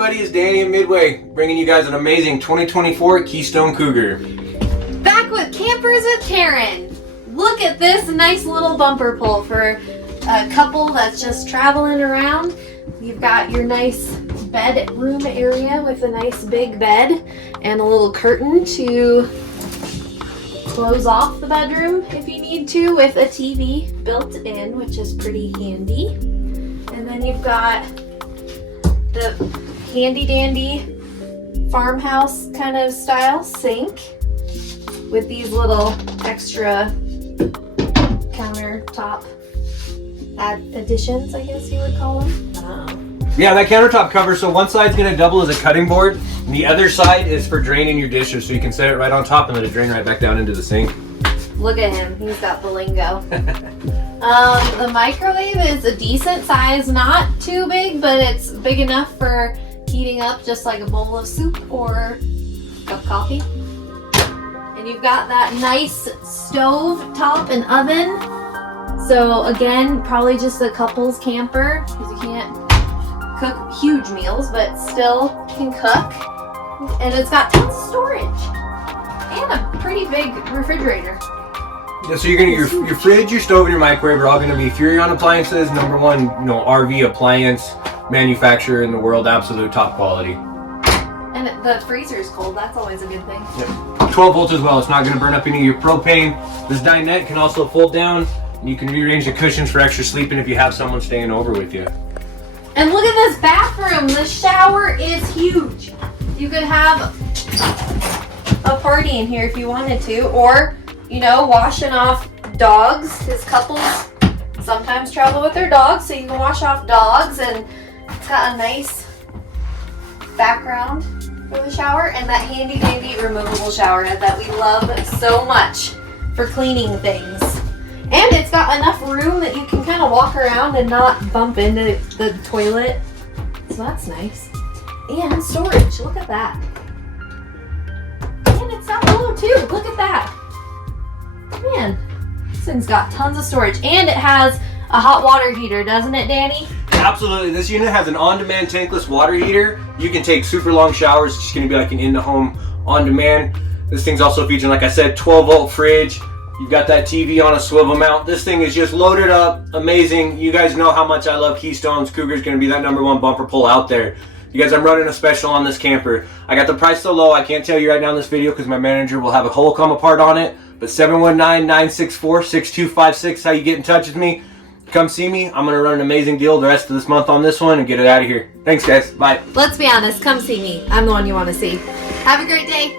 everybody, it's Danny and Midway, bringing you guys an amazing 2024 Keystone Cougar. Back with Campers with Karen. Look at this nice little bumper pull for a couple that's just traveling around. You've got your nice bedroom area with a nice big bed and a little curtain to close off the bedroom if you need to, with a TV built in, which is pretty handy. And then you've got the handy dandy farmhouse kind of style sink with these little extra countertop additions, I guess you would call them. Yeah, that countertop cover, so one side's going to double as a cutting board, and the other side is for draining your dishes, so you can set it right on top and let it drain right back down into the sink. Look at him, he's got the lingo. The microwave is a decent size, not too big, but it's big enough for heating up just like a bowl of soup or a cup of coffee. And you've got that nice stove top and oven. So again, probably just a couple's camper, because you can't cook huge meals, but still can cook. And it's got tons of storage and a pretty big refrigerator. Yeah, so you're gonna your fridge, your stove, and your microwave are all gonna be Furrion appliances, #1, RV appliance manufacturer in the world, absolute top quality. And the freezer is cold. That's always a good thing. Yep. 12 volts as well. It's not gonna burn up any of your propane. This dinette can also fold down. You can rearrange the cushions for extra sleeping if you have someone staying over with you. And look at this bathroom. The shower is huge. You could have a party in here if you wanted to, or washing off dogs. His couples sometimes travel with their dogs, so you can wash off dogs, and it's got a nice background for the shower, and that handy dandy removable shower head that we love so much for cleaning things. And it's got enough room that you can kind of walk around and not bump into the toilet. So that's nice. And storage, look at that. And it's down below too, look at that. Man, this thing's got tons of storage. And it has a hot water heater, doesn't it, Danny? Absolutely. This unit has an on-demand tankless water heater. You can take super long showers. It's just going to be like an in-the-home on-demand. This thing's also featuring, like I said, 12-volt fridge. You've got that TV on a swivel mount. This thing is just loaded up. Amazing. You guys know how much I love Keystone's. Cougar's going to be that #1 bumper pull out there. You guys, I'm running a special on this camper. I got the price so low, I can't tell you right now in this video because my manager will have a whole come apart on it. But 719-964-6256, how you get in touch with me. Come see me. I'm going to run an amazing deal the rest of this month on this one and get it out of here. Thanks, guys. Bye. Let's be honest. Come see me. I'm the one you want to see. Have a great day.